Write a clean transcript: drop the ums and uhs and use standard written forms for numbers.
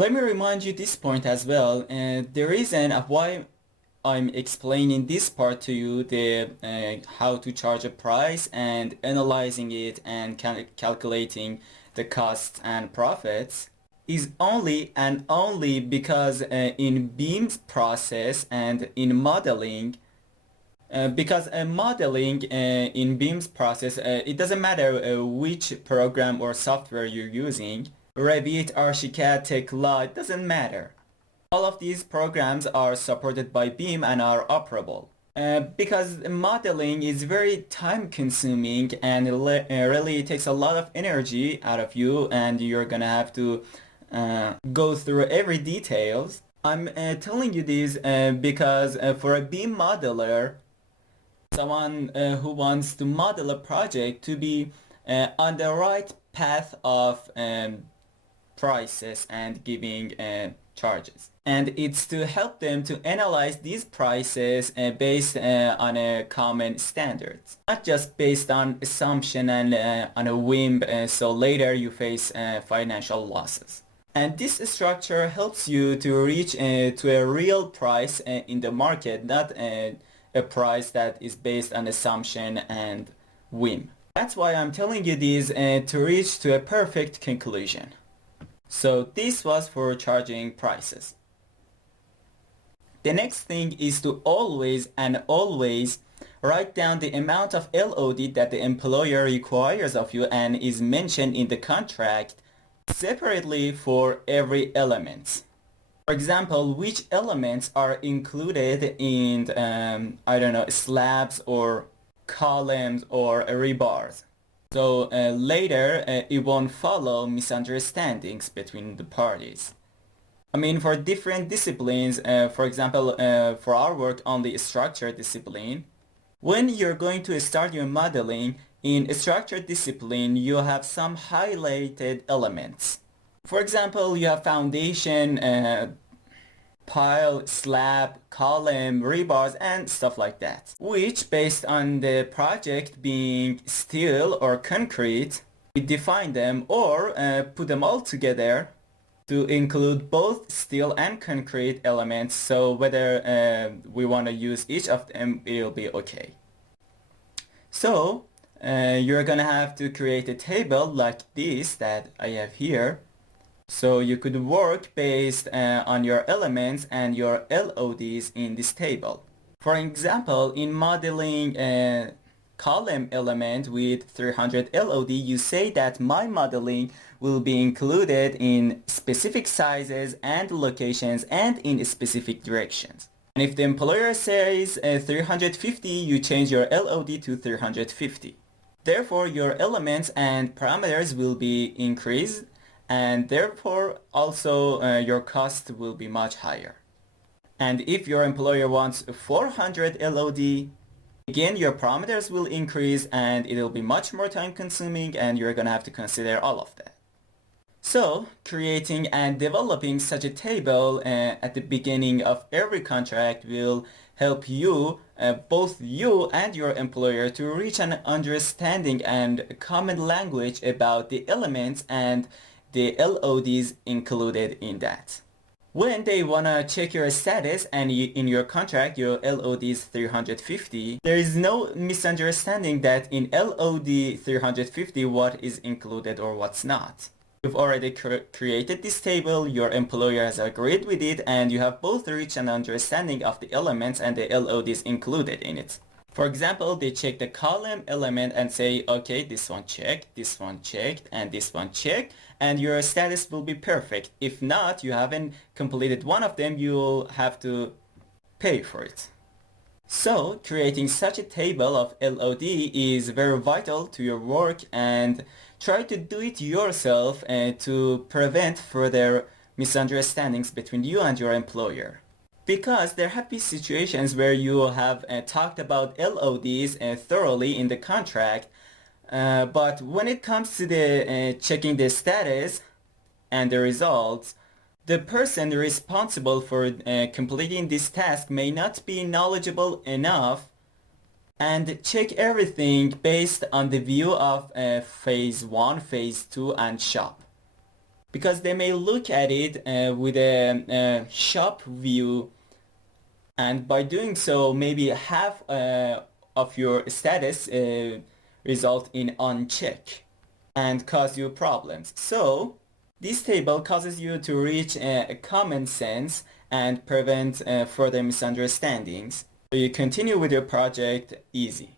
Let me remind you this point as well. The reason of why I'm explaining this part to you, the how to charge a price and analyzing it and calculating the costs and profits, is only and only because in BIM's process and in modeling, because modeling in BIM's process, it doesn't matter which program or software you're using, Revit, AutoCAD, TechLaw, it doesn't matter. All of these programs are supported by BIM and are operable. Because modeling is very time consuming and really takes a lot of energy out of you, and you're gonna have to go through every details. I'm telling you this because for a BIM modeler, someone who wants to model a project to be on the right path of prices and giving charges. And it's to help them to analyze these prices based on a common standards, not just based on assumption and on a whim, so later you face financial losses. And this structure helps you to reach to a real price in the market, not a price that is based on assumption and whim. That's why I'm telling you this to reach to a perfect conclusion. So this was for charging prices. The next thing is to always write down the amount of LOD that the employer requires of you and is mentioned in the contract separately for every element. For example, which elements are included in, I don't know, slabs or columns or rebars. So later it won't follow misunderstandings between the parties. I mean, for different disciplines, for example, for our work on the structure discipline, when you're going to start your modeling, in structure discipline, you have some highlighted elements. For example, you have foundation, pile, slab, column, rebars, and stuff like that, which based on the project being steel or concrete, we define them or put them all together to include both steel and concrete elements, so whether we want to use each of them, it'll be okay. So you're gonna have to create a table like this that I have here. So you could work based on your elements and your LODs in this table. For example, in modeling a column element with 300 LOD, you say that my modeling will be included in specific sizes and locations and in specific directions. And if the employer says 350, you change your LOD to 350. Therefore, your elements and parameters will be increased, and therefore also your cost will be much higher. And if your employer wants 400 LOD, again your parameters will increase and it will be much more time consuming, and you're gonna have to consider all of that. So creating and developing such a table at the beginning of every contract will help you, both you and your employer, to reach an understanding and common language about the elements and the LODs included in that. When they wanna check your status and in your contract your LOD is 350, there is no misunderstanding that in LOD 350 what is included or what's not. You've already created this table, your employer has agreed with it, and you have both reached an understanding of the elements and the LODs included in it. For example, they check the column element and say, okay, this one checked, and this one checked, and your status will be perfect. If not, you haven't completed one of them, you'll have to pay for it. So, creating such a table of LOD is very vital to your work, and try to do it yourself to prevent further misunderstandings between you and your employer. Because there have been situations where you have talked about LODs thoroughly in the contract, but when it comes to the checking the status and the results, the person responsible for completing this task may not be knowledgeable enough and check everything based on the view of phase 1, phase 2 and shop. because they may look at it with a shop view, and by doing so maybe half of your status result in uncheck and cause you problems. So this table causes you to reach a common sense and prevent further misunderstandings. So you continue with your project easy.